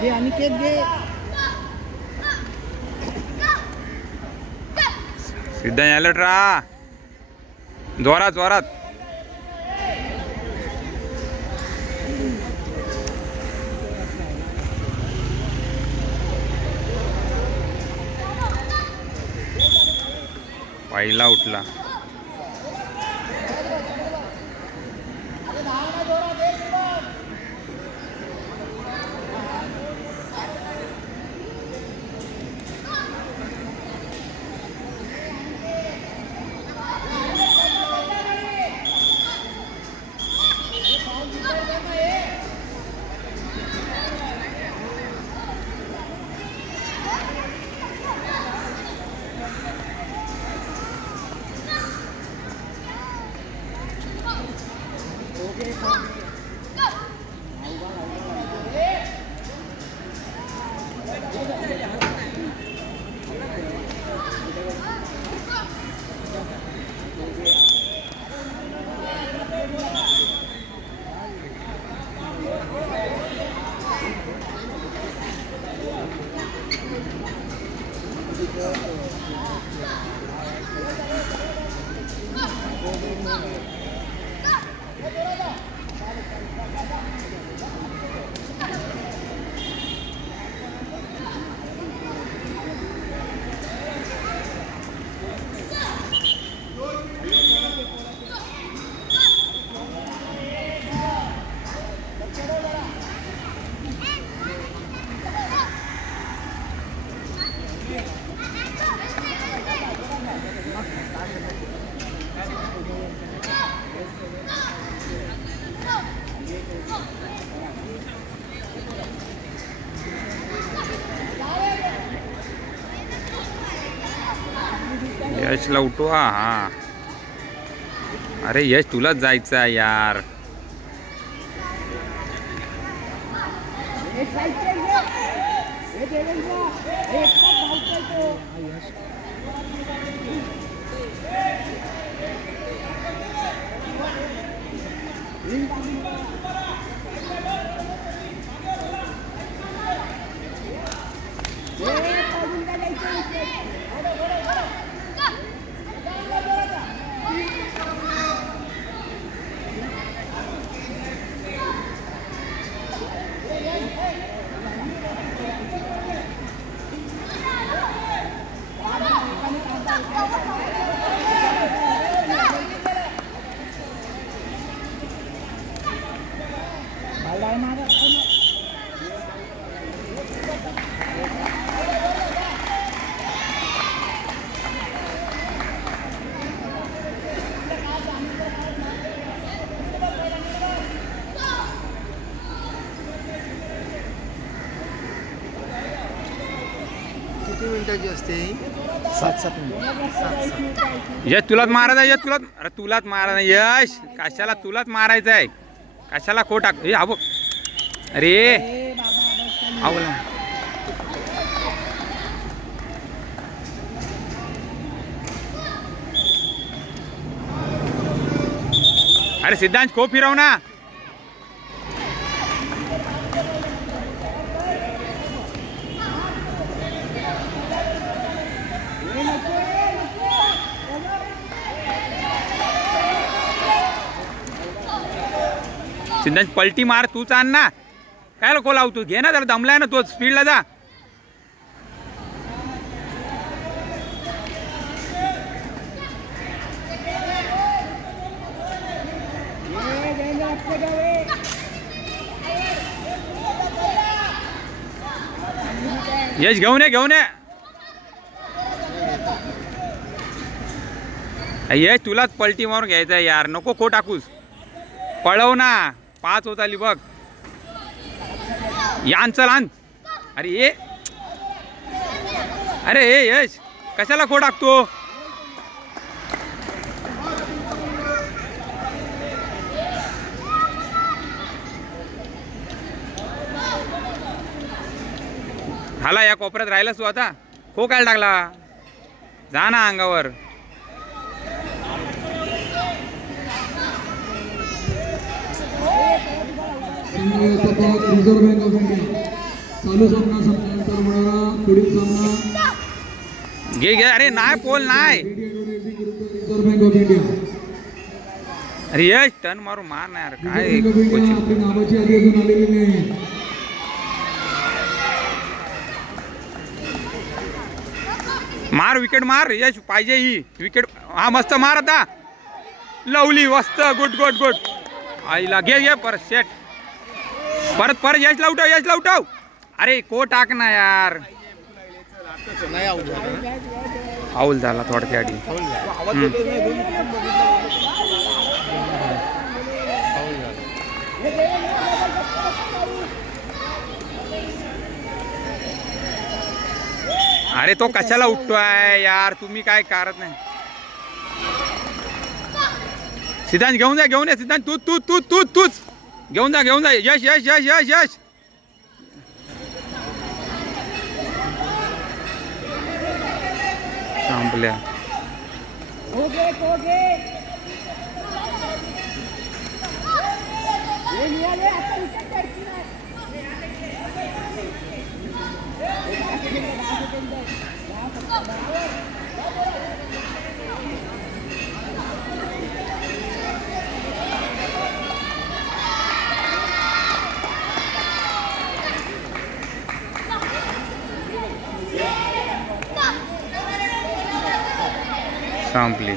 घे अनिकेत घे. सिद्धांत अलर्ट राहा. जोरात जोरात. पहिला उठला. यशला उठवा. हा अरे यश तुलाच जायचं आहे यार. किती मिनिटाची असते? 7-7 मिनिट. यश तुलाच मारायचं. यश तुलाच. अरे तुलाच मारायचं. यश कशाला तुलाच मारायचं आहे. कशाला खो टाक. हे हवं. अरे आवला. अरे सिद्धांत खो फिरव ना. सिद्धांत पलटी मार. तूच आण ना. काय नको लावतो. घे ना जरा. दमलाय ना तो. स्पीडला जा. यश घेऊन ये. घेऊन ये. यश तुलाच पलटी मारून घ्यायचं यार. नको खो टाकूस. पळव ना. 5 होत आली बघ. यान चल आण. अरे ये. अरे यश कशाला खो टाकतो. हाला या कोपऱ्यात राहिलास तू आता. खो काय टाकला. जा ना अंगावर. व्यवस्थापक रिझर्व्ह बँक ऑफ इंडिया चालू सामना संपल्यानंतर होणारा पुढील सामना घे घे. अरे नाही पोल नाही. Reserve bank of India. अरे यश टर्न मारू मार नाही यार काय आपली नावाची आधी अजून आलेली नाही. मार विकेट मार यश पाहिजे ही विकेट. हा मस्त मार आता. लवली मस्त गुड गुड गुड. आईला घे घे परत सेट. परत परत यशला उठव यशला उठव. अरे को टाक ना यार. आऊल झाला थोडक्या आधी. अरे तो कशाला उठतोय यार तुम्ही काय करत नाही. सिद्धांत घेऊन जा घेऊन या सिद्धांत. तूच घेऊन जा यश यश यश यश यश. संपल्या. संपली.